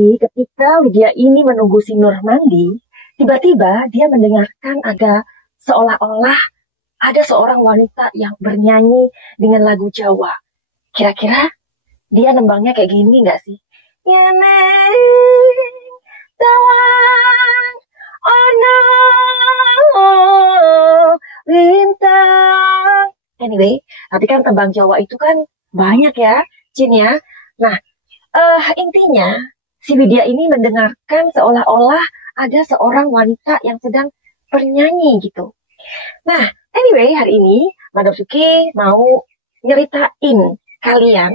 Jadi ketika Widya ini menunggu si Nur mandi, tiba-tiba dia mendengarkan ada seolah-olah ada seorang wanita yang bernyanyi dengan lagu Jawa. Kira-kira dia nembangnya kayak gini nggak sih? Ya neng, tawang, ono, lintang. Anyway, tapi kan tembang Jawa itu kan banyak ya, Cin ya. Nah, intinya si Widya ini mendengarkan seolah-olah ada seorang wanita yang sedang bernyanyi gitu. Nah, anyway, hari ini Madam Suki mau nyeritain kalian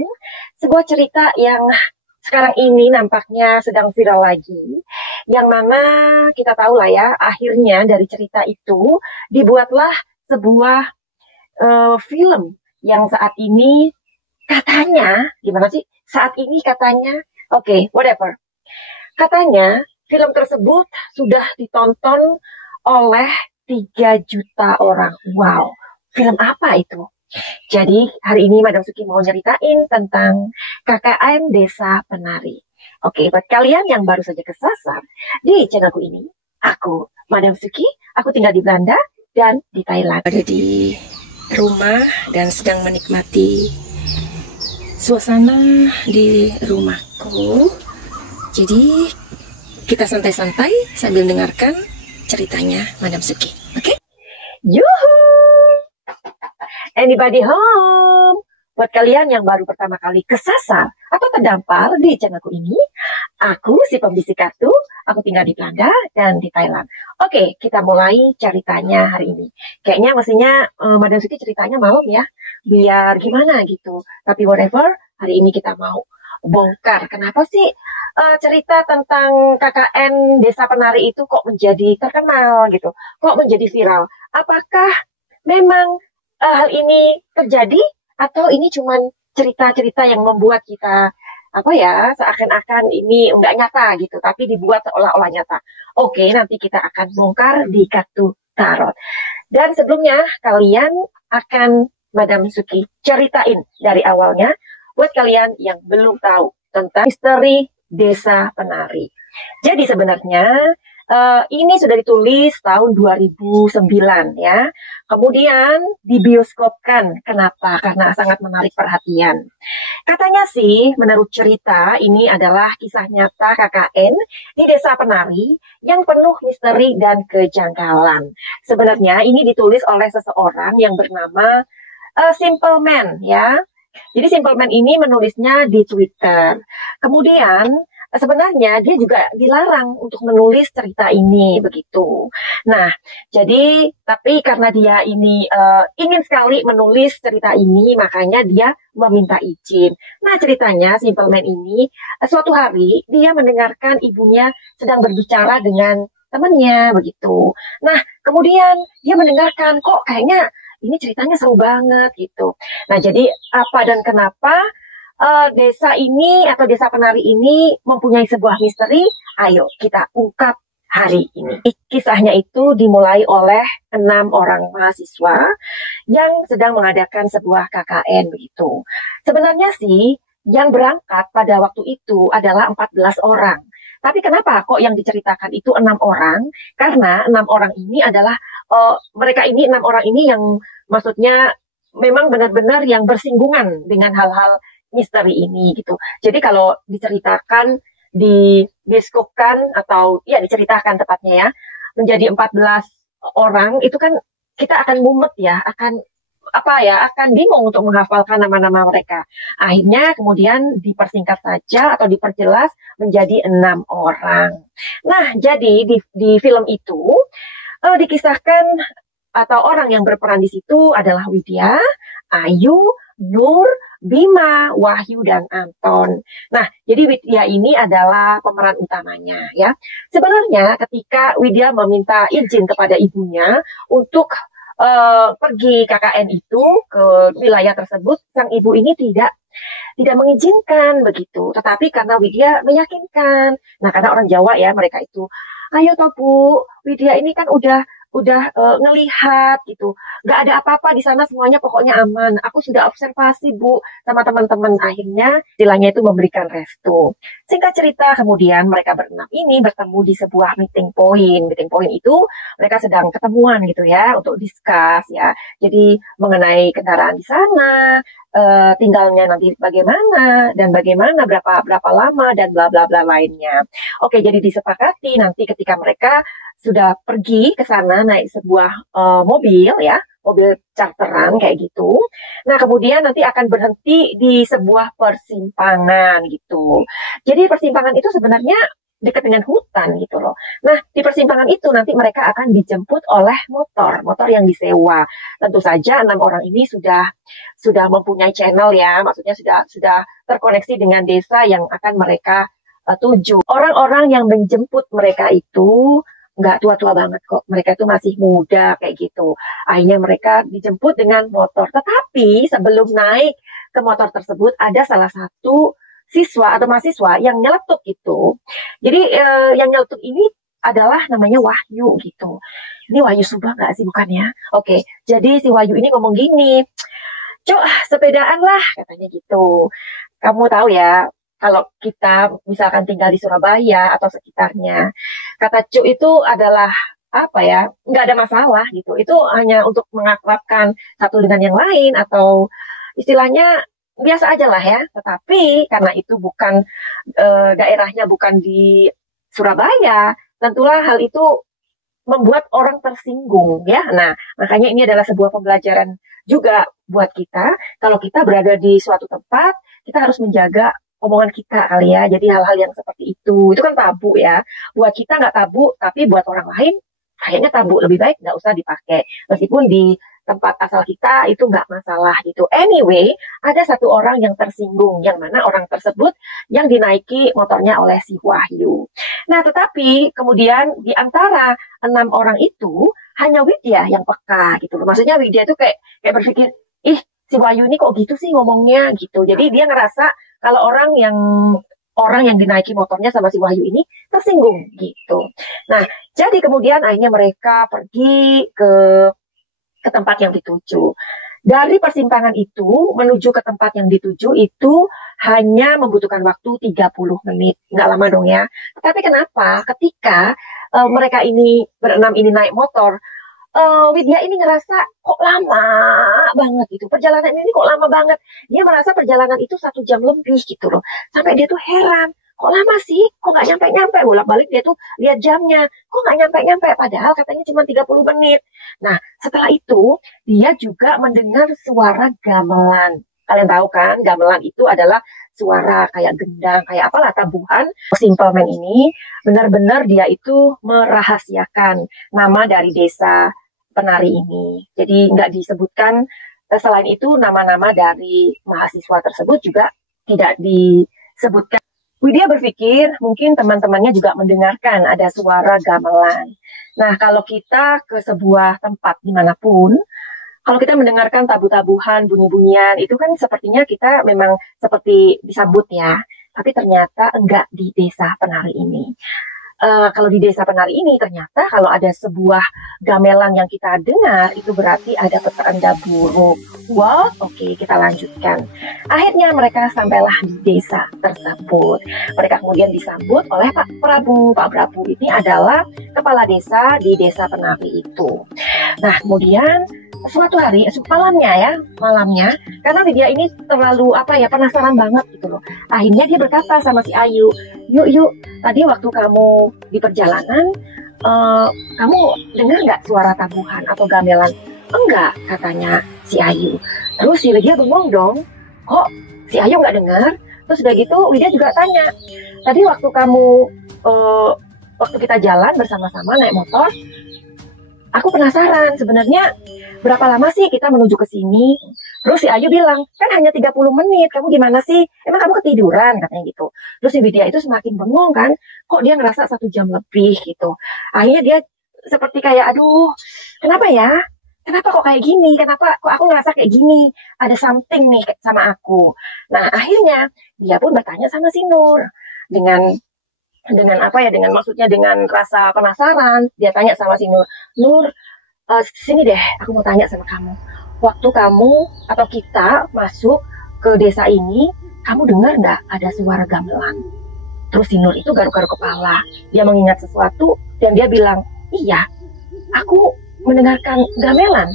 sebuah cerita yang sekarang ini nampaknya sedang viral lagi. Yang mana kita tahu lah ya, akhirnya dari cerita itu dibuatlah sebuah film yang saat ini katanya, gimana sih? Saat ini katanya, oke, whatever. Katanya film tersebut sudah ditonton oleh 3 juta orang. Wow, film apa itu? Jadi hari ini Madam Suki mau nyeritain tentang KKN Desa Penari. Oke, buat kalian yang baru saja kesasar di channelku ini, aku Madam Suki, aku tinggal di Belanda dan di Thailand. Ada di rumah dan sedang menikmati suasana di rumahku. Jadi kita santai-santai sambil dengarkan ceritanya Madam Suki. Oke? Yuhu! Anybody home? Buat kalian yang baru pertama kali kesasar atau terdampar di channelku ini, aku si pembisik kartu, aku tinggal di Belanda dan di Thailand. Oke, kita mulai ceritanya hari ini. Kayaknya mestinya Madam Suki ceritanya malam ya, biar gimana gitu. Tapi whatever, hari ini kita mau bongkar. Kenapa sih cerita tentang KKN Desa Penari itu kok menjadi terkenal gitu, kok menjadi viral? Apakah memang hal ini terjadi atau ini cuman cerita-cerita yang membuat kita apa ya, seakan-akan ini enggak nyata gitu, tapi dibuat seolah-olah nyata. Oke, nanti kita akan bongkar di kartu tarot. Dan sebelumnya kalian akan Madam Suki ceritain dari awalnya buat kalian yang belum tahu tentang misteri Desa Penari. Jadi sebenarnya ini sudah ditulis tahun 2009 ya. Kemudian dibioskopkan. Kenapa? Karena sangat menarik perhatian. Katanya sih, menurut cerita, ini adalah kisah nyata KKN di Desa Penari yang penuh misteri dan kejanggalan. Sebenarnya ini ditulis oleh seseorang yang bernama Simple Man ya. Jadi Simple Man ini menulisnya di Twitter. Kemudian sebenarnya dia juga dilarang untuk menulis cerita ini begitu. Nah, jadi tapi karena dia ini ingin sekali menulis cerita ini, makanya dia meminta izin. Nah, ceritanya Simple Man ini suatu hari dia mendengarkan ibunya sedang berbicara dengan temannya begitu. Nah, kemudian dia mendengarkan kok kayaknya ini ceritanya seru banget gitu. Nah, jadi apa dan kenapa desa ini atau desa penari ini mempunyai sebuah misteri? Ayo kita ungkap hari ini. Kisahnya itu dimulai oleh 6 orang mahasiswa yang sedang mengadakan sebuah KKN begitu. Sebenarnya sih yang berangkat pada waktu itu adalah 14 orang. Tapi kenapa kok yang diceritakan itu 6 orang? Karena 6 orang ini adalah mereka ini 6 orang ini yang maksudnya memang benar-benar yang bersinggungan dengan hal-hal misteri ini gitu. Jadi kalau diceritakan, dibiskopkan atau ya diceritakan tepatnya ya, menjadi 14 orang itu kan kita akan mumet ya, akan akan bingung untuk menghafalkan nama-nama mereka. Akhirnya kemudian dipersingkat saja atau diperjelas menjadi 6 orang. Nah, jadi di film itu dikisahkan atau orang yang berperan di situ adalah Widya, Ayu, Nur, Bima, Wahyu, dan Anton. Nah, jadi Widya ini adalah pemeran utamanya ya. Sebenarnya ketika Widya meminta izin kepada ibunya untuk pergi KKN itu ke wilayah tersebut, sang ibu ini tidak mengizinkan begitu. Tetapi karena Widya meyakinkan, nah karena orang Jawa ya mereka itu, ayo toh Bu, Widya ini kan udah ngelihat gitu. Nggak ada apa-apa di sana, semuanya pokoknya aman. Aku sudah observasi, Bu, sama teman-teman. Akhirnya istilahnya itu memberikan restu. Singkat cerita, kemudian mereka berenam ini bertemu di sebuah meeting point. Meeting point itu mereka sedang ketemuan gitu ya, untuk discuss ya. Jadi mengenai kendaraan di sana, tinggalnya nanti bagaimana, dan bagaimana, berapa lama, dan bla bla bla lainnya. Oke, jadi disepakati nanti ketika mereka sudah pergi ke sana naik sebuah mobil ya, mobil charteran kayak gitu. Nah, kemudian nanti akan berhenti di sebuah persimpangan gitu. Jadi persimpangan itu sebenarnya dekat dengan hutan gitu loh. Nah, di persimpangan itu nanti mereka akan dijemput oleh motor yang disewa. Tentu saja 6 orang ini sudah mempunyai channel ya, maksudnya sudah terkoneksi dengan desa yang akan mereka tuju. Orang-orang yang menjemput mereka itu nggak tua-tua banget kok. Mereka itu masih muda kayak gitu. Akhirnya mereka dijemput dengan motor. Tetapi sebelum naik ke motor tersebut ada salah satu siswa atau mahasiswa yang nyeletuk gitu. Jadi yang nyeletuk ini adalah namanya Wahyu gitu. Ini Wahyu Subah nggak sih, bukan ya? Oke, jadi si Wahyu ini ngomong gini, "Cuk, sepedaan lah," katanya gitu. Kamu tahu ya, kalau kita misalkan tinggal di Surabaya atau sekitarnya, kata cuk itu adalah apa ya, nggak ada masalah gitu. Itu hanya untuk mengakrabkan satu dengan yang lain atau istilahnya biasa aja lah ya. Tetapi karena itu bukan daerahnya bukan di Surabaya, tentulah hal itu membuat orang tersinggung ya. Nah, makanya ini adalah sebuah pembelajaran juga buat kita. Kalau kita berada di suatu tempat, kita harus menjaga omongan kita kali ya. Jadi hal-hal yang seperti itu kan tabu ya. Buat kita nggak tabu, tapi buat orang lain kayaknya tabu. Lebih baik nggak usah dipakai. Meskipun di tempat asal kita itu nggak masalah gitu. Anyway, ada satu orang yang tersinggung, yang mana orang tersebut yang dinaiki motornya oleh si Wahyu. Nah, tetapi kemudian di antara 6 orang itu hanya Widya yang peka gitu loh. Maksudnya Widya itu kayak berpikir, ih, si Wahyu ini kok gitu sih ngomongnya gitu. Jadi dia ngerasa kalau orang yang dinaiki motornya sama si Wahyu ini tersinggung gitu. Nah, jadi kemudian akhirnya mereka pergi ke tempat yang dituju. Dari persimpangan itu menuju ke tempat yang dituju itu hanya membutuhkan waktu 30 menit. Nggak lama dong ya. Tapi kenapa ketika mereka ini berenam ini naik motor, Widya ini ngerasa kok lama banget gitu. Perjalanan ini kok lama banget. Dia merasa perjalanan itu 1 jam lebih gitu loh. Sampai dia tuh heran. Kok lama sih? Kok nggak nyampe-nyampe? Bolak-balik dia tuh lihat jamnya. Kok nggak nyampe-nyampe? Padahal katanya cuma 30 menit. Nah, setelah itu dia juga mendengar suara gamelan. Kalian tahu kan, gamelan itu adalah suara kayak gendang, kayak apalah tabuhan. Simple Man ini benar-benar dia itu merahasiakan nama dari desa penari ini. Jadi nggak disebutkan, selain itu nama-nama dari mahasiswa tersebut juga tidak disebutkan. Widya berpikir mungkin teman-temannya juga mendengarkan ada suara gamelan. Nah, kalau kita ke sebuah tempat dimanapun, kalau kita mendengarkan tabu-tabuhan, bunyi-bunyian, itu kan sepertinya kita memang seperti disambut ya. Tapi ternyata enggak di desa penari ini. Kalau di desa penari ini ternyata kalau ada sebuah gamelan yang kita dengar itu berarti ada petanda buruk. Wow, oke, kita lanjutkan. Akhirnya mereka sampailah di desa tersebut. Mereka kemudian disambut oleh Pak Prabu. Pak Prabu ini adalah kepala desa di desa penari itu. Nah, kemudian suatu hari, malamnya, karena Widya ini terlalu penasaran banget gitu loh. Akhirnya dia berkata sama si Ayu, yuk, tadi waktu kamu di perjalanan, kamu dengar nggak suara tabuhan atau gamelan? Enggak, katanya si Ayu. Terus si Widya bengong dong, kok si Ayu nggak dengar? Terus udah gitu Widya juga tanya, tadi waktu waktu kita jalan bersama-sama naik motor, aku penasaran sebenarnya berapa lama sih kita menuju ke sini? Terus si Ayu bilang, kan hanya 30 menit, kamu gimana sih? Emang kamu ketiduran? Katanya gitu. Terus si Widya itu semakin bengong kan, kok dia ngerasa 1 jam lebih gitu. Akhirnya dia seperti kayak, aduh, kenapa ya? Kenapa kok kayak gini? Kenapa kok aku ngerasa kayak gini? Ada something nih sama aku. Nah, akhirnya dia pun bertanya sama si Nur dengan dengan apa ya, dengan maksudnya dengan rasa penasaran, dia tanya sama si Nur, Nur, sini deh, aku mau tanya sama kamu. Waktu kamu atau kita masuk ke desa ini, kamu dengar nggak ada suara gamelan? Terus si Nur itu garuk-garuk kepala. Dia mengingat sesuatu dan dia bilang, iya, aku mendengarkan gamelan.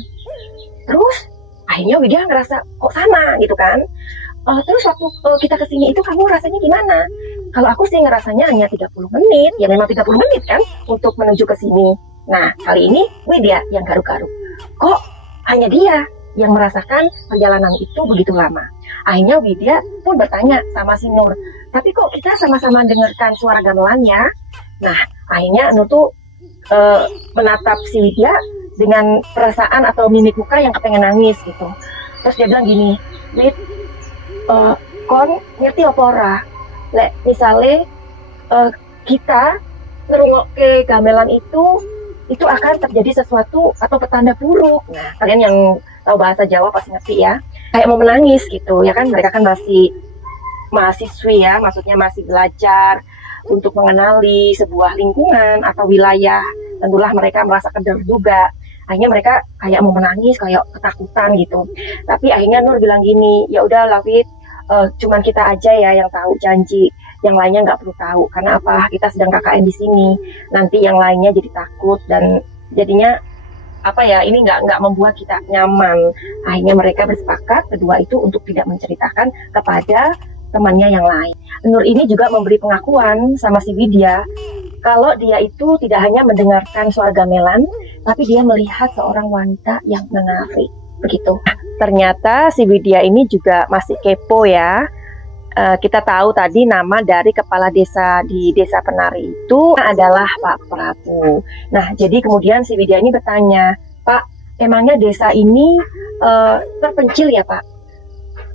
Terus akhirnya Widya ngerasa kok sama gitu kan. Terus waktu kita kesini itu kamu rasanya gimana? Kalau aku sih ngerasanya hanya 30 menit. Ya memang 30 menit kan untuk menuju ke sini. Nah kali ini Widya yang garuk-garuk. Kok hanya dia yang merasakan perjalanan itu begitu lama? Akhirnya Widya pun bertanya sama si Nur, tapi kok kita sama-sama dengarkan suara gamelannya? Nah akhirnya Nur tuh menatap si Widya dengan perasaan atau mimik muka yang kepengen nangis gitu. Terus dia bilang gini, Wid, kon ngerti apa ora? Lek misale kita ngerungokke gamelan itu akan terjadi sesuatu atau petanda buruk. Nah, kalian yang tahu bahasa Jawa pasti ngerti ya. Kayak mau menangis gitu, ya kan? Mereka kan masih mahasiswi ya, maksudnya masih belajar untuk mengenali sebuah lingkungan atau wilayah. Tentulah mereka merasa keder juga. Akhirnya mereka kayak mau menangis, kayak ketakutan gitu. Tapi akhirnya Nur bilang gini, ya udah Lawit, cuman kita aja ya yang tahu, janji. Yang lainnya nggak perlu tahu. Karena apa? Kita sedang KKN di sini. Nanti yang lainnya jadi takut dan jadinya apa ya? Ini nggak membuat kita nyaman. Akhirnya mereka bersepakat berdua itu untuk tidak menceritakan kepada temannya yang lain. Nur ini juga memberi pengakuan sama si Widya kalau dia itu tidak hanya mendengarkan suara gamelan, tapi dia melihat seorang wanita yang menarik. Begitu. Ternyata si Widya ini juga masih kepo ya. Kita tahu tadi nama dari kepala desa di desa Penari itu adalah Pak Prabu. Nah, jadi kemudian si Widya ini bertanya, Pak, emangnya desa ini terpencil ya Pak?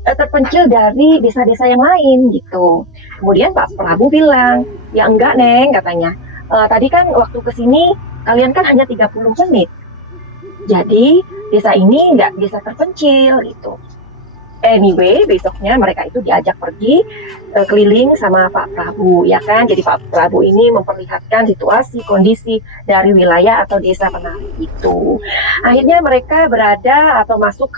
Terpencil dari desa-desa yang lain gitu. Kemudian Pak Prabu bilang, ya enggak Neng katanya. Tadi kan waktu kesini kalian kan hanya 30 menit. Jadi desa ini enggak desa terpencil gitu. Anyway, besoknya mereka itu diajak pergi keliling sama Pak Prabu, ya kan? Jadi Pak Prabu ini memperlihatkan situasi, kondisi dari wilayah atau desa Penari itu. Akhirnya mereka berada atau masuk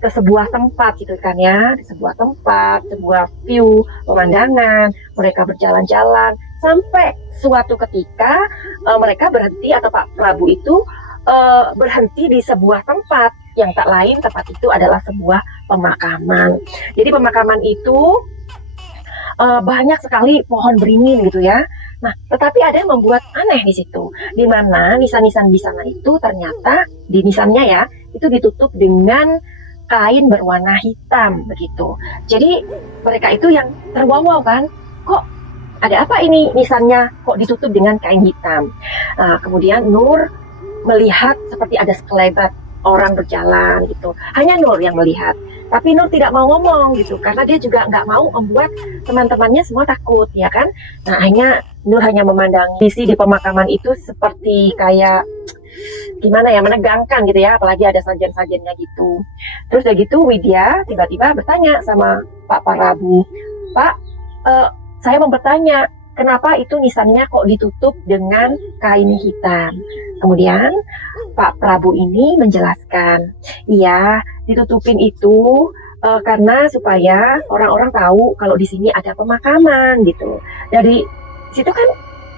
ke sebuah tempat gitu kan ya, di sebuah tempat, sebuah view, pemandangan, mereka berjalan-jalan, sampai suatu ketika mereka berhenti atau Pak Prabu itu berhenti di sebuah tempat yang tak lain tempat itu adalah sebuah pemakaman. Jadi pemakaman itu banyak sekali pohon beringin gitu ya. Nah, tetapi ada yang membuat aneh di situ, di mana nisan-nisan di sana itu ternyata di nisannya ya itu ditutup dengan kain berwarna hitam begitu. Jadi mereka itu yang terwowo kan, kok ada apa ini nisannya kok ditutup dengan kain hitam? Nah, kemudian Nur melihat seperti ada sekelebat orang berjalan gitu. Hanya Nur yang melihat. Tapi Nur tidak mau ngomong gitu. Karena dia juga nggak mau membuat teman-temannya semua takut, ya kan? Nah, akhirnya Nur hanya memandangi isi di pemakaman itu seperti kayak gimana ya, menegangkan gitu ya. Apalagi ada sajen-sajennya gitu. Terus udah gitu Widya tiba-tiba bertanya sama Pak Prabu, Pak, saya mau bertanya, kenapa itu nisannya kok ditutup dengan kain hitam? Kemudian Pak Prabu ini menjelaskan, iya ditutupin itu karena supaya orang-orang tahu kalau di sini ada pemakaman gitu. Dari situ kan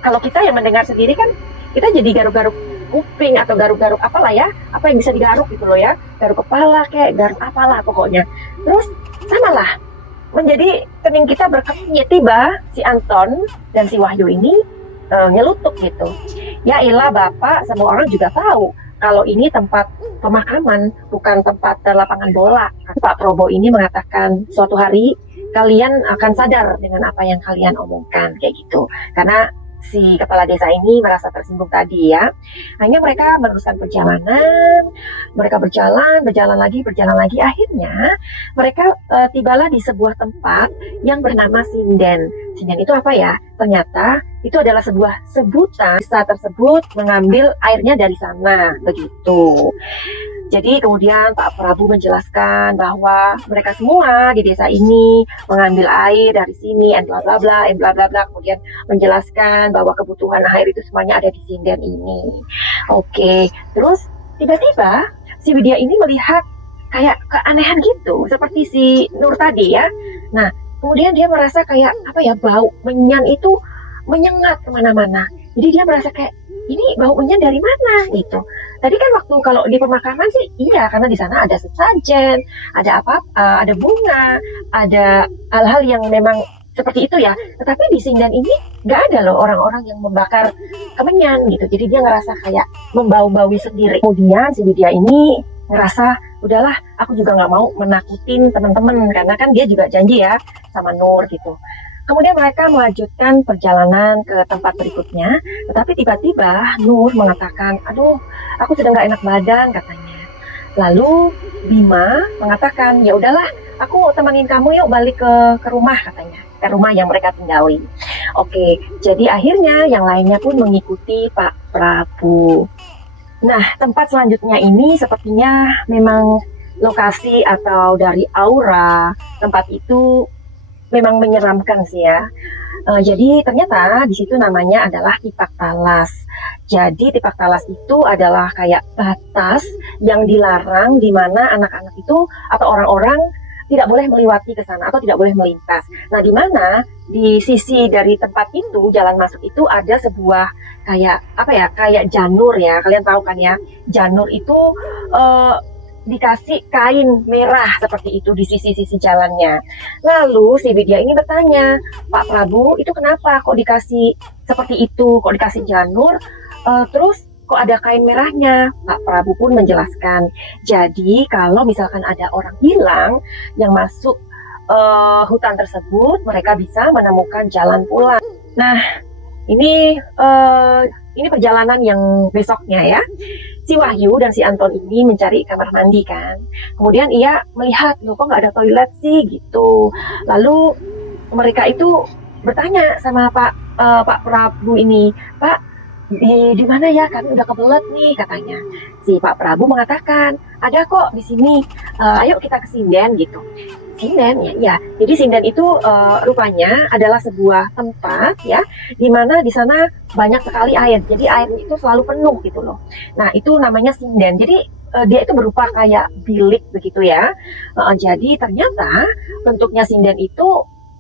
kalau kita yang mendengar sendiri kan kita jadi garuk-garuk kuping atau garuk-garuk apalah ya, apa yang bisa digaruk gitu loh ya, garuk kepala kayak garuk apalah pokoknya. Terus samalah menjadi kening kita berkepnya, tiba si Anton dan si Wahyu ini nyelutuk gitu. Ya ilah Bapak, semua orang juga tahu kalau ini tempat pemakaman, bukan tempat lapangan bola. Pak Probo ini mengatakan suatu hari kalian akan sadar dengan apa yang kalian omongkan kayak gitu. Karena si kepala desa ini merasa tersinggung tadi ya. Hanya mereka meneruskan perjalanan, mereka berjalan lagi. Akhirnya mereka tibalah di sebuah tempat yang bernama Sinden. Sinden itu apa ya? Ternyata itu adalah sebuah sebutan. Desa tersebut mengambil airnya dari sana, begitu. Jadi kemudian Pak Prabu menjelaskan bahwa mereka semua di desa ini mengambil air dari sini, and bla bla bla, and bla bla bla. Kemudian menjelaskan bahwa kebutuhan air itu semuanya ada di sinden ini. Oke, terus tiba-tiba si Widya ini melihat kayak keanehan gitu, seperti si Nur tadi ya. Nah, kemudian dia merasa kayak apa ya, bau menyan itu menyengat kemana-mana. Jadi dia merasa kayak, ini bau menyan dari mana gitu. Tadi kan waktu kalau di pemakaman sih iya, karena di sana ada sesajen, ada apa, ada bunga, ada hal-hal yang memang seperti itu ya. Tetapi di Sinden ini nggak ada loh orang-orang yang membakar kemenyan gitu. Jadi dia ngerasa kayak membau-baui sendiri. Kemudian si Widya ini ngerasa, udahlah aku juga nggak mau menakutin teman-teman, karena kan dia juga janji ya sama Nur gitu. Kemudian mereka melanjutkan perjalanan ke tempat berikutnya, tetapi tiba-tiba Nur mengatakan, aduh, aku sudah nggak enak badan katanya. Lalu Bima mengatakan, ya udahlah, aku mau temenin kamu yuk balik ke rumah katanya, ke rumah yang mereka tinggali. Oke, jadi akhirnya yang lainnya pun mengikuti Pak Prabu. Nah, tempat selanjutnya ini sepertinya memang lokasi atau dari aura tempat itu memang menyeramkan sih ya. Jadi ternyata di situ namanya adalah Tipak Talas. Jadi Tipak Talas itu adalah kayak batas yang dilarang, di mana anak-anak itu atau orang-orang tidak boleh melewati ke sana atau tidak boleh melintas. Nah, di mana di sisi dari tempat itu, jalan masuk itu ada sebuah kayak apa ya, kayak janur ya. Kalian tahu kan ya, janur itu dikasih kain merah seperti itu di sisi-sisi jalannya. Lalu si Widya ini bertanya, Pak Prabu itu kenapa kok dikasih seperti itu, kok dikasih janur, terus kok ada kain merahnya? Pak Prabu pun menjelaskan, jadi kalau misalkan ada orang hilang yang masuk hutan tersebut, mereka bisa menemukan jalan pulang. Nah, ini perjalanan yang besoknya ya. Si Wahyu dan si Anton ini mencari kamar mandi kan. Kemudian ia melihat, loh kok nggak ada toilet sih gitu. Lalu mereka itu bertanya sama Pak Prabu ini, Pak, di mana ya? Kami udah kebelet nih katanya. Si Pak Prabu mengatakan, ada kok di sini. Ayo kita ke Sinden gitu. Sinden ya. Jadi Sinden itu rupanya adalah sebuah tempat ya, di mana di sana banyak sekali air. Jadi airnya itu selalu penuh gitu loh. Nah, itu namanya Sinden. Jadi dia itu berupa kayak bilik begitu ya. Jadi ternyata bentuknya Sinden itu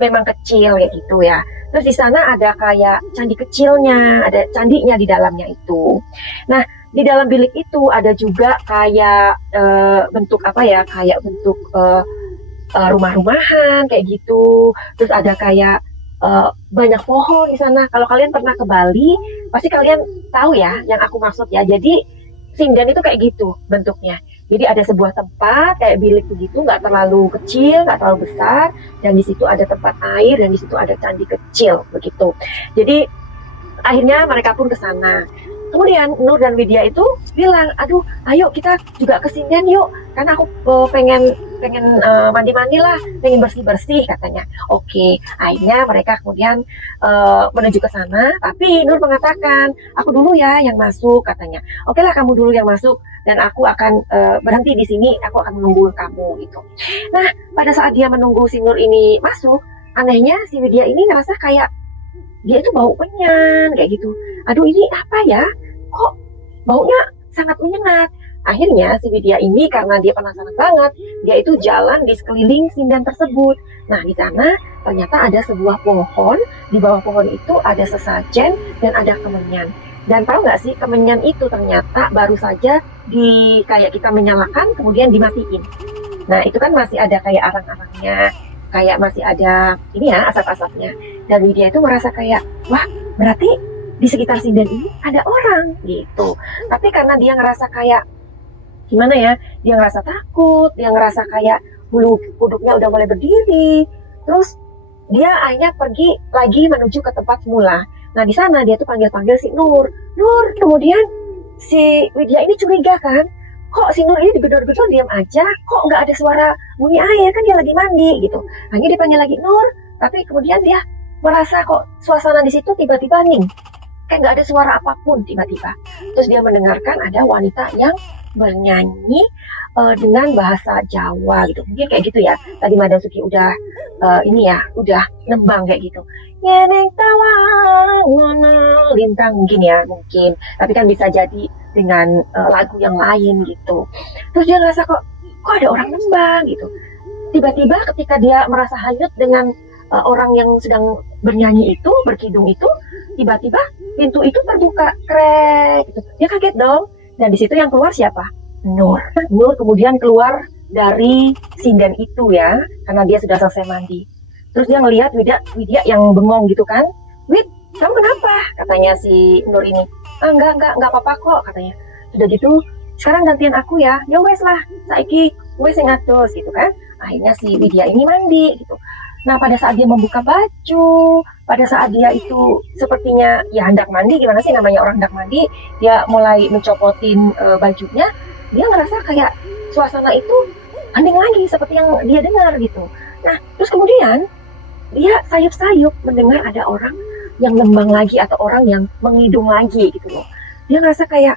memang kecil ya gitu ya. Terus di sana ada kayak candi kecilnya, ada candinya di dalamnya itu. Nah, di dalam bilik itu ada juga kayak bentuk apa ya? Kayak bentuk rumah-rumahan kayak gitu. Terus ada kayak banyak pohon di sana. Kalau kalian pernah ke Bali, pasti kalian tahu ya yang aku maksud ya. Jadi Sinden itu kayak gitu bentuknya. Jadi ada sebuah tempat kayak bilik begitu, nggak terlalu kecil, nggak terlalu besar, dan di situ ada tempat air dan di situ ada candi kecil begitu. Jadi akhirnya mereka pun ke sana. Kemudian Nur dan Widya itu bilang, aduh, ayo kita juga ke Sinden yuk, karena aku pengen mandi-mandi lah, pengen bersih-bersih katanya. Oke, akhirnya mereka kemudian menuju ke sana, tapi Nur mengatakan, aku dulu ya yang masuk katanya. Oke lah, kamu dulu yang masuk dan aku akan berhenti di sini, aku akan menunggu kamu gitu. Nah, pada saat dia menunggu si Nur ini masuk, anehnya si Widya ini ngerasa kayak dia itu bau menyan kayak gitu. Aduh, ini apa ya? Kok baunya sangat menyengat. Akhirnya si Widya ini karena dia penasaran banget, dia itu jalan di sekeliling Sinden tersebut. Nah, di sana ternyata ada sebuah pohon, di bawah pohon itu ada sesajen dan ada kemenyan. Dan tahu nggak sih, kemenyan itu ternyata baru saja kayak kita menyalakan kemudian dimatiin. Nah, itu kan masih ada kayak arang-arangnya, kayak masih ada ini ya, asap-asapnya. Dan Widya itu merasa kayak, wah, berarti di sekitar Sinden ini ada orang gitu. Tapi karena dia ngerasa kayak gimana ya, dia ngerasa takut, dia ngerasa kayak bulu kuduknya udah mulai berdiri, terus dia akhirnya pergi lagi menuju ke tempat semula. Nah, di sana dia tuh panggil-panggil si Nur. Kemudian si Widya ini curiga kan, kok si Nur ini digedor-gedor diam aja, kok nggak ada suara bunyi air, kan dia lagi mandi gitu. Akhirnya dipanggil lagi Nur, tapi kemudian dia merasa kok suasana di situ tiba-tiba hening, kayak nggak ada suara apapun tiba-tiba. Terus dia mendengarkan ada wanita yang bernyanyi dengan bahasa Jawa gitu. Mungkin kayak gitu ya. Tadi Madam Suki udah udah nembang kayak gitu. Nyeneng tawa ngono lintang mungkin ya, mungkin. Tapi kan bisa jadi dengan lagu yang lain gitu. Terus dia ngerasa kok ada orang nembang gitu. Tiba-tiba ketika dia merasa hanyut dengan orang yang sedang bernyanyi itu, berkidung itu, tiba-tiba pintu itu terbuka, krek gitu. Dia kaget dong. Dan di situ yang keluar siapa? Nur. Nur kemudian keluar dari sinden itu ya, karena dia sudah selesai mandi. Terus dia ngelihat Widya yang bengong gitu kan. Wid, kamu kenapa? Katanya si Nur ini. Enggak apa-apa kok katanya. Sudah gitu, sekarang gantian aku ya. Ya wes lah, saiki wes sing atus gitu kan. Akhirnya si Widya ini mandi gitu. Nah pada saat dia membuka baju, pada saat dia itu sepertinya ya hendak mandi, gimana sih namanya orang hendak mandi, dia mulai mencopotin bajunya. Dia ngerasa kayak suasana itu hening lagi seperti yang dia dengar gitu. Nah terus kemudian dia sayup-sayup mendengar ada orang yang nembang lagi atau orang yang mengidung lagi gitu loh. Dia ngerasa kayak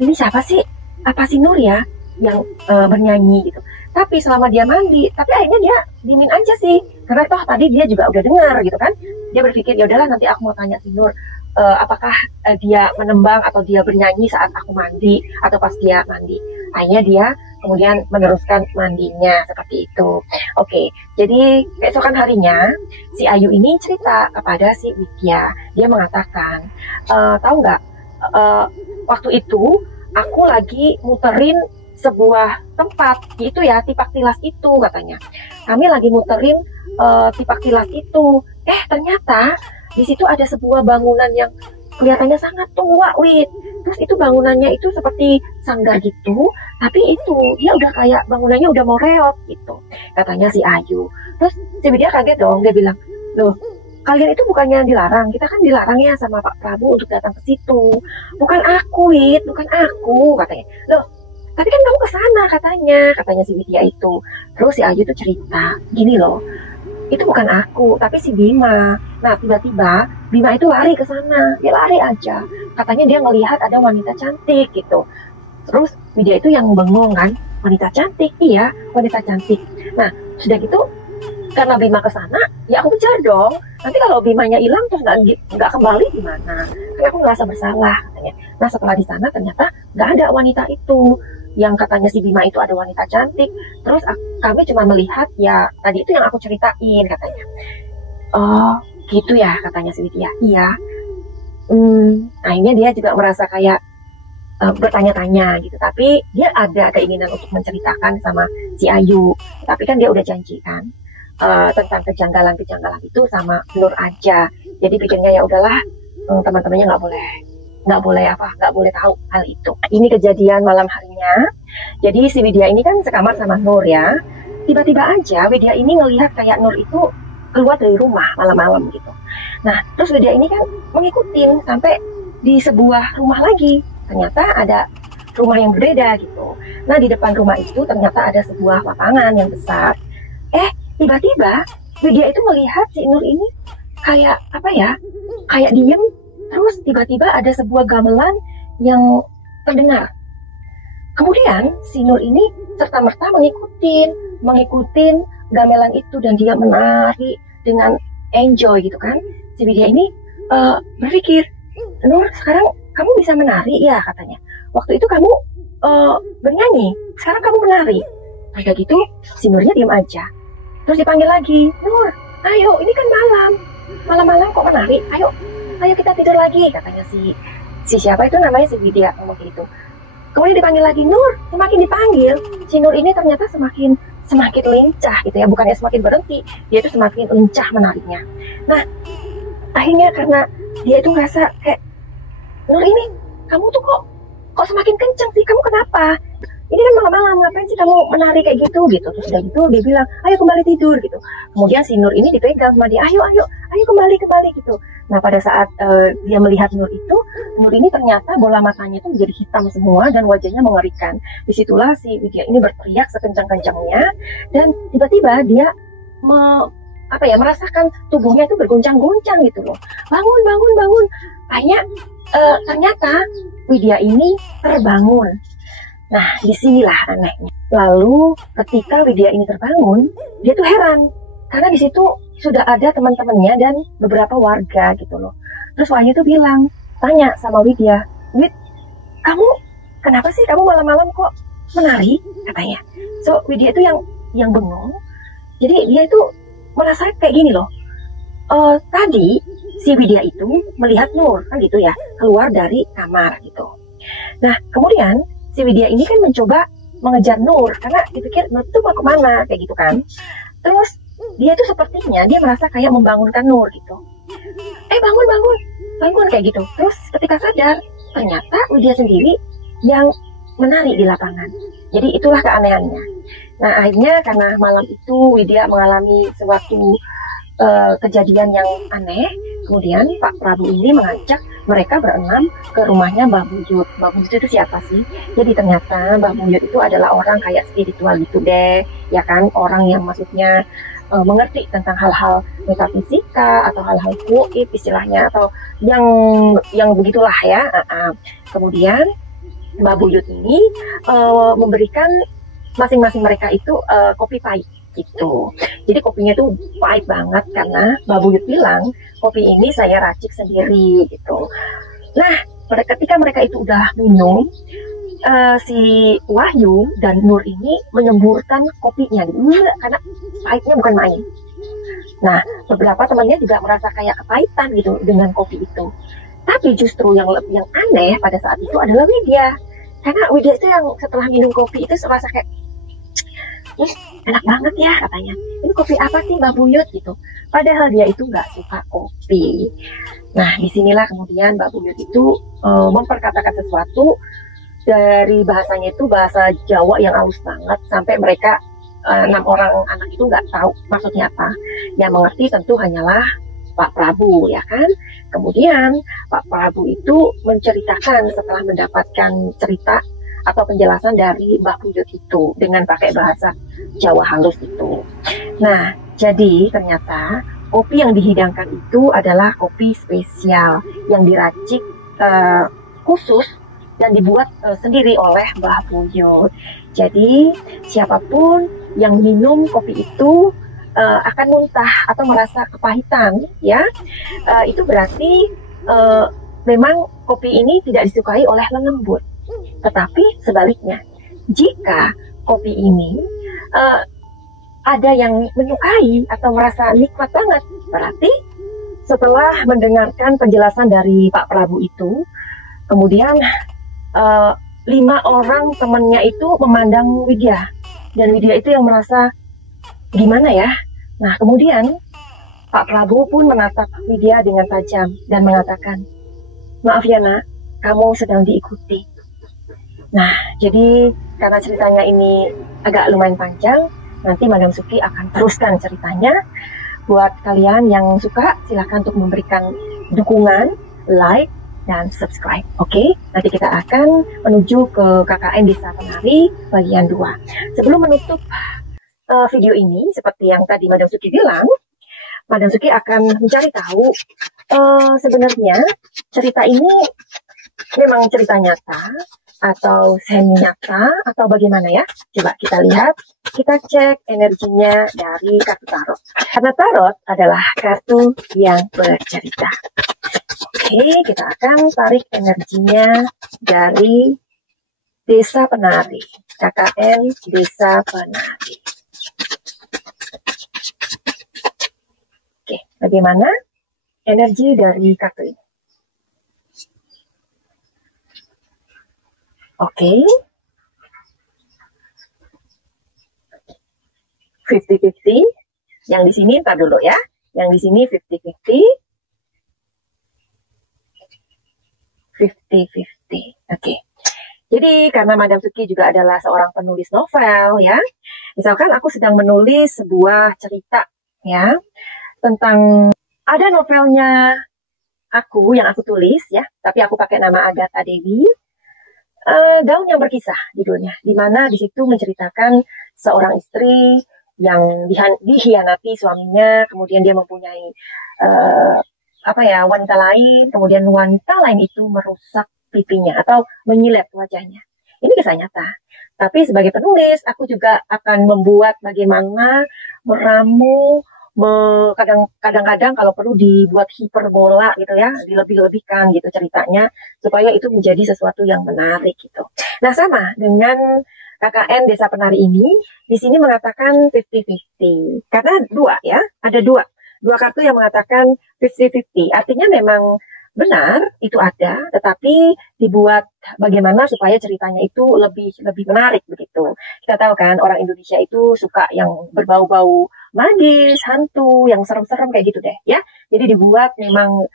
ini siapa sih? Apa si Nur ya yang bernyanyi gitu. Tapi selama dia mandi, tapi akhirnya dia diemin aja sih. Karena toh tadi dia juga udah dengar gitu kan. Dia berpikir ya udahlah nanti aku mau tanya si Nur apakah dia menembang atau dia bernyanyi saat aku mandi atau pas dia mandi. Akhirnya dia kemudian meneruskan mandinya seperti itu. Oke, jadi keesokan harinya si Ayu ini cerita kepada si Widya. Dia mengatakan, tahu nggak, waktu itu aku lagi muterin sebuah tempat, itu ya tipak tilas itu katanya. Kami lagi muterin tipak tilas itu. Ternyata di situ ada sebuah bangunan yang kelihatannya sangat tua, Wid. Terus itu bangunannya itu seperti sanggar gitu, tapi itu dia udah kayak bangunannya udah mau reot gitu, katanya si Ayu. Terus si Widya kaget dong, dia bilang, loh kalian itu bukannya dilarang, kita kan dilarang ya sama Pak Prabu untuk datang ke situ. Bukan aku, Wid, bukan aku, katanya. Loh, tapi kan kamu ke sana katanya si Widya itu. Terus si Ayu tuh cerita, gini loh, itu bukan aku, tapi si Bima. Nah, tiba-tiba Bima itu lari ke sana. Dia lari aja. Katanya dia melihat ada wanita cantik gitu. Terus Widya itu yang bengong kan, wanita cantik, iya, wanita cantik. Nah, sudah gitu, karena Bima ke sana, ya aku kejar dong. Nanti kalau Bimanya hilang terus nggak kembali gimana? Karena aku ngerasa bersalah katanya. Nah, setelah di sana ternyata nggak ada wanita itu. Yang katanya si Bima itu ada wanita cantik. Terus kami cuma melihat ya tadi itu yang aku ceritain katanya. Oh gitu ya katanya si Widya. Iya. Akhirnya dia juga merasa kayak bertanya-tanya gitu. Tapi dia ada keinginan untuk menceritakan sama si Ayu. Tapi kan dia udah janji kan tentang kejanggalan-kejanggalan itu sama Nur aja. Jadi pikirnya ya udahlah, teman-temannya nggak boleh tahu hal itu. Ini kejadian malam harinya. Jadi si Widya ini kan sekamar sama Nur ya. Tiba-tiba aja Widya ini ngelihat kayak Nur itu keluar dari rumah malam-malam gitu. Nah terus Widya ini kan mengikutin sampai di sebuah rumah lagi. Ternyata ada rumah yang berbeda gitu. Nah di depan rumah itu ternyata ada sebuah lapangan yang besar. Tiba-tiba Widya itu melihat si Nur ini kayak apa ya, kayak diem. Terus tiba-tiba ada sebuah gamelan yang terdengar. Kemudian si Nur ini serta-merta mengikutin gamelan itu dan dia menari dengan enjoy gitu kan. Si Widya ini berpikir, Nur sekarang kamu bisa menari ya katanya. Waktu itu kamu bernyanyi, sekarang kamu menari. Terus gitu si Nurnya diam aja. Terus dipanggil lagi, Nur, ayo ini kan malam-malam kok menari, ayo kita tidur lagi, katanya si siapa itu namanya si Widya ngomong gitu. Kemudian dipanggil lagi, Nur, semakin dipanggil, si Nur ini ternyata semakin lincah gitu ya, bukannya semakin berhenti, dia itu semakin lincah menarinya. Nah, akhirnya karena dia itu ngerasa kayak, Nur ini, kamu tuh kok semakin kenceng sih, kamu kenapa? Ini kan malam-malam, ngapain sih kamu menari kayak gitu. Terus udah gitu dia bilang, ayo kembali tidur gitu. Kemudian si Nur ini dipegang sama dia, ayo kembali gitu. Nah pada saat dia melihat Nur itu, Nur ini ternyata bola matanya itu menjadi hitam semua dan wajahnya mengerikan. Disitulah si Widya ini berteriak sekencang-kencangnya dan tiba-tiba dia merasakan tubuhnya itu bergoncang-goncang gitu loh. Bangun. Akhirnya ternyata Widya ini terbangun. Nah, disinilah anehnya. Lalu ketika Widya ini terbangun, dia tuh heran karena di situ sudah ada teman-temannya dan beberapa warga gitu loh. Terus Wahyu tuh bilang, tanya sama Widya, "Wid, kamu kenapa sih kamu malam-malam kok menari?" katanya. So Widya itu yang bengong. Jadi dia itu merasa kayak gini loh. Tadi si Widya itu melihat Nur kan gitu ya, keluar dari kamar gitu. Nah kemudian si Widya ini kan mencoba mengejar Nur karena dipikir Nur itu mau kemana kayak gitu kan. Terus dia tuh sepertinya dia merasa kayak membangunkan Nur gitu. Bangun bangun bangun kayak gitu. Terus ketika sadar ternyata Widya sendiri yang menari di lapangan. Jadi itulah keanehannya. Nah akhirnya karena malam itu Widya mengalami suatu kejadian yang aneh. Kemudian Pak Prabu ini mengajak mereka berenam ke rumahnya Mbah Buyut. Mbah Buyut itu siapa sih? Jadi ternyata Mbah Buyut itu adalah orang kayak spiritual gitu deh, ya kan? Orang yang maksudnya mengerti tentang hal-hal metafisika atau hal-hal goib istilahnya, atau yang begitulah ya. Kemudian Mbah Buyut ini memberikan masing-masing mereka itu kopi pahit gitu. Jadi kopinya tuh pahit banget karena Mbak Buyut bilang kopi ini saya racik sendiri gitu. Nah, ketika mereka itu udah minum, si Wahyu dan Nur ini menyemburkan kopinya gitu, karena pahitnya bukan main. Nah, beberapa temannya juga merasa kayak kepahitan gitu dengan kopi itu. Tapi justru yang aneh pada saat itu adalah Widya. Karena Widya itu yang setelah minum kopi itu merasa kayak, enak banget ya katanya. Ini kopi apa sih Mbak Buyut gitu. Padahal dia itu nggak suka kopi. Nah disinilah kemudian Mbak Buyut itu memperkatakan sesuatu dari bahasanya itu bahasa Jawa yang halus banget sampai mereka 6 orang anak itu nggak tahu maksudnya apa. Yang mengerti tentu hanyalah Pak Prabu ya kan. Kemudian Pak Prabu itu menceritakan setelah mendapatkan cerita atau penjelasan dari Mbah Buyut itu dengan pakai bahasa Jawa halus itu. Nah, jadi ternyata kopi yang dihidangkan itu adalah kopi spesial yang diracik khusus dan dibuat sendiri oleh Mbah Buyut. Jadi siapapun yang minum kopi itu akan muntah atau merasa kepahitan, ya, itu berarti memang kopi ini tidak disukai oleh lelembut. Tetapi sebaliknya, jika kopi ini ada yang menyukai atau merasa nikmat banget, berarti setelah mendengarkan penjelasan dari Pak Prabu itu, kemudian 5 orang temannya itu memandang Widya, dan Widya itu yang merasa gimana ya. Nah kemudian Pak Prabu pun menatap Widya dengan tajam dan mengatakan, "Maaf ya nak, kamu sedang diikuti." Nah, jadi karena ceritanya ini agak lumayan panjang, nanti Madam Suki akan teruskan ceritanya. Buat kalian yang suka, silahkan untuk memberikan dukungan, like, dan subscribe. Oke, nanti kita akan menuju ke KKN Desa Penari bagian 2. Sebelum menutup video ini, seperti yang tadi Madam Suki bilang, Madam Suki akan mencari tahu sebenarnya cerita ini memang cerita nyata atau semi nyata atau bagaimana ya. Coba kita lihat, kita cek energinya dari kartu tarot. Karena tarot adalah kartu yang bercerita. Oke, kita akan tarik energinya dari Desa Penari, KKN Desa Penari. Oke, bagaimana energi dari kartu ini? Oke, 50-50. Yang di sini ntar dulu ya. Yang di sini 50-50. 50-50. Oke. Jadi karena Madam Suki juga adalah seorang penulis novel ya. Misalkan aku sedang menulis sebuah cerita ya tentang ada novelnya aku yang aku tulis ya, tapi aku pakai nama Agatha Dewi. Gaun yang berkisah judulnya, di mana di situ menceritakan seorang istri yang dikhianati suaminya, kemudian dia mempunyai wanita lain, kemudian wanita lain itu merusak pipinya atau menyilet wajahnya. Ini kisah nyata. Tapi sebagai penulis, aku juga akan membuat bagaimana meramu, kadang-kadang kalau perlu dibuat hiperbola gitu ya, dilebih-lebihkan gitu ceritanya, supaya itu menjadi sesuatu yang menarik gitu. Nah sama dengan KKN Desa Penari ini, di sini mengatakan 50-50. Karena dua ya, ada dua kartu yang mengatakan 50-50. Artinya memang benar itu ada, tetapi dibuat bagaimana supaya ceritanya itu lebih lebih menarik begitu. Kita tahu kan orang Indonesia itu suka yang berbau-bau magis, hantu, yang serem-serem kayak gitu deh ya. Jadi dibuat memang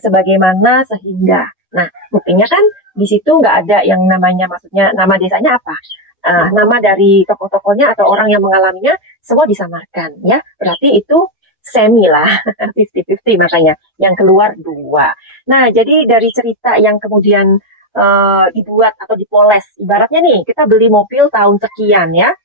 sebagaimana sehingga. Nah, buktinya kan di situ nggak ada yang namanya, maksudnya nama desanya apa? Nama dari tokoh-tokohnya atau orang yang mengalaminya semua disamarkan ya. Berarti itu semi lah, 50-50 makanya yang keluar dua. Nah, jadi dari cerita yang kemudian dibuat atau dipoles, ibaratnya nih kita beli mobil tahun sekian ya,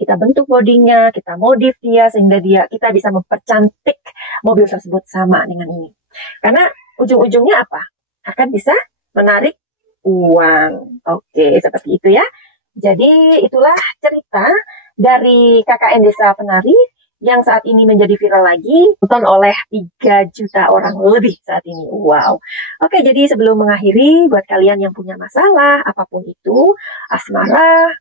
kita bentuk bodinya, kita modif dia sehingga kita bisa mempercantik mobil tersebut sama dengan ini. Karena ujung-ujungnya apa? Akan bisa menarik uang. Oke, seperti itu ya. Jadi itulah cerita dari KKN Desa Penari yang saat ini menjadi viral lagi, ditonton oleh 3 juta orang lebih saat ini. Wow. Oke, jadi sebelum mengakhiri, buat kalian yang punya masalah, apapun itu, asmara,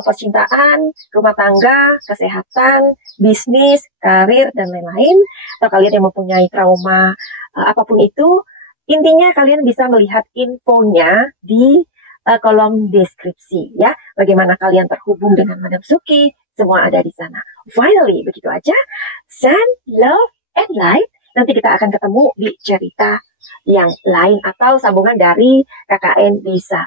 percintaan, rumah tangga, kesehatan, bisnis, karir, dan lain-lain, atau kalian yang mempunyai trauma, apapun itu, intinya kalian bisa melihat infonya di kolom deskripsi ya. Bagaimana kalian terhubung dengan Madam Suki, semua ada di sana. Finally, begitu aja. Send love and light. Nanti kita akan ketemu di cerita yang lain atau sambungan dari KKN Bisa